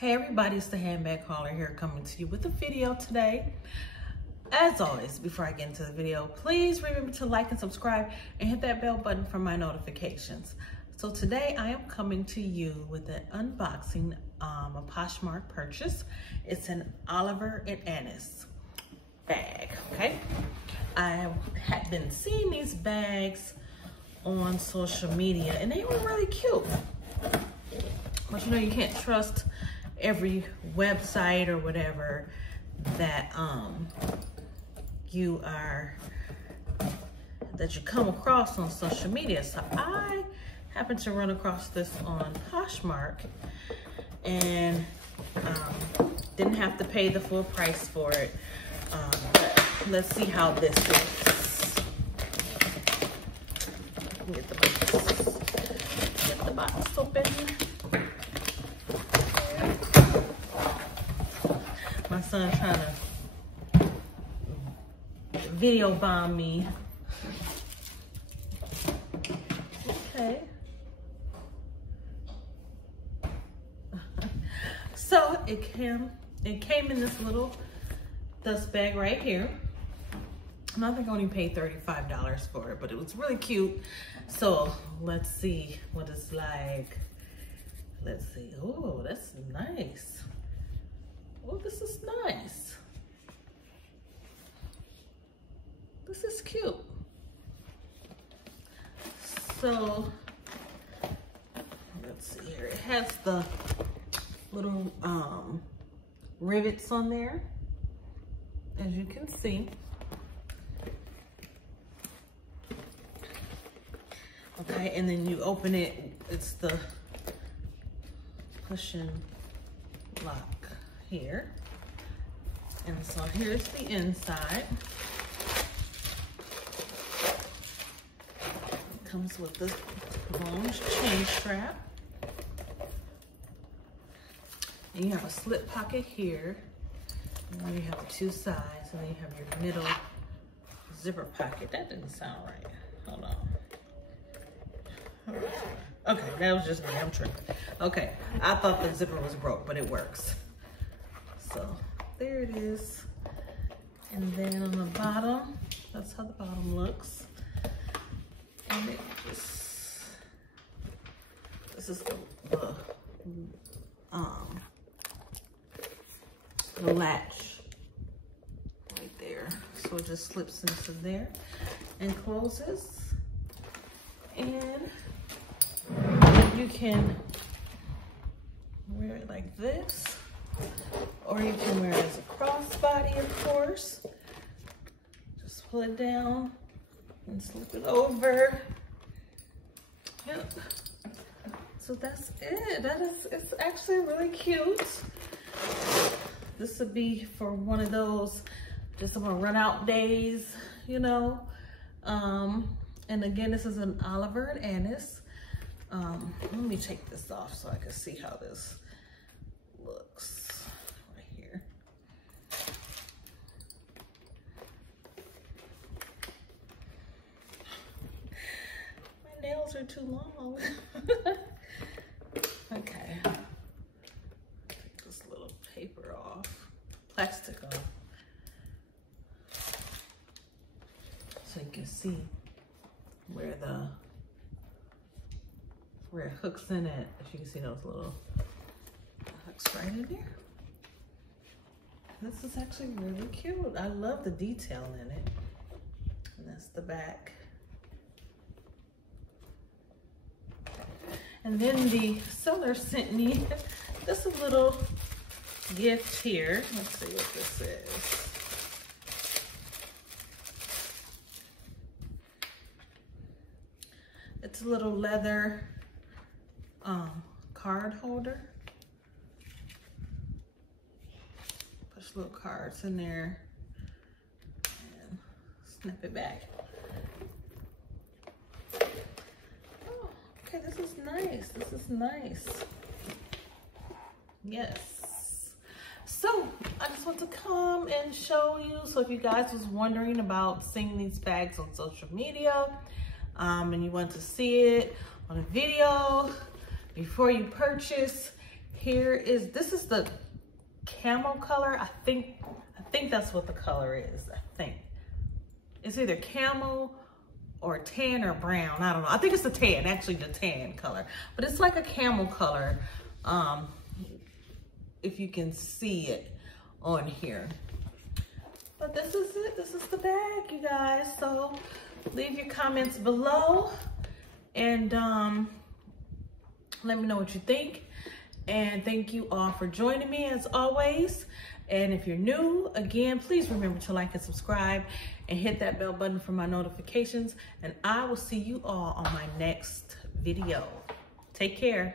Hey everybody, it's the handbag hauler here coming to you with a video today. As always, before I get into the video, please remember to like and subscribe and hit that bell button for my notifications. So today I am coming to you with an unboxing a Poshmark purchase. It's an Oliver and Annis bag, okay? I had been seeing these bags on social media and they were really cute. But you know, you can't trust every website or whatever that you come across on social media. So I happened to run across this on Poshmark and didn't have to pay the full price for it. But let's see how this is. Get the box open. My son trying to video bomb me. Okay. So it came in this little dust bag right here. And I think I only paid $35 for it, but it was really cute. So let's see what it's like. Let's see. Oh, that's nice. Oh, this is nice. This is cute. So, let's see here. It has the little rivets on there, as you can see. Okay, and then you open it. It's the push and lock here. And so here's the inside. It comes with the long chain strap. And you have a slip pocket here. And then you have the two sides, and then you have your middle zipper pocket. That didn't sound right. Hold on. Okay, that was just me. I'm tripping. Okay, I thought the zipper was broke, but it works. So there it is. And then on the bottom, that's how the bottom looks. And it just, this is the latch right there. So it just slips into there and closes. And you can wear it like this, or you can wear it as a crossbody, of course. Just pull it down and slip it over. Yep. So that's it. It's actually really cute. This would be for one of those just I'm gonna run out days, you know. And again, this is an Oliver and Annis. Let me take this off so I can see how this looks right here. My nails are too long. Okay. Take this little paper off, plastic off, so you can see where it hooks in it. If you can see those little hooks right in there. This is actually really cute. I love the detail in it. And that's the back. And then the seller sent me just a little gift here. Let's see what this is. It's a little leather card holder. Push little cards in there and snap it back. Oh, okay, this is nice. This is nice. Yes. So I just want to come and show you. So if you guys was wondering about seeing these bags on social media, and you want to see it on a video before you purchase, This is the camel color. I think that's what the color is. I think it's either camel or tan or brown. I don't know. I think it's the tan, actually the tan color, but it's like a camel color. If you can see it on here. But this is it. This is the bag, you guys. So leave your comments below and let me know what you think. And thank you all for joining me as always. And if you're new, again, please remember to like and subscribe and hit that bell button for my notifications. And I will see you all on my next video. Take care.